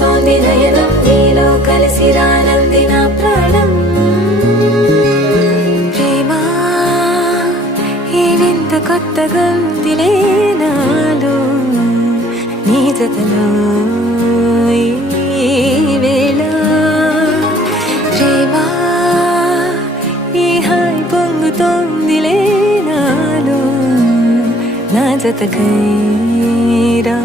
తోంది నయనం నీలో కలిసి రానంది నా ప్రాణం ప్రేమ ఈ వింత కొత్తగా ఉందిలే నాలో నీ జతలో ఈ వేళ ప్రేమ ఈ హాయి పొంగుతోందిలే నాలో నా జతకై రా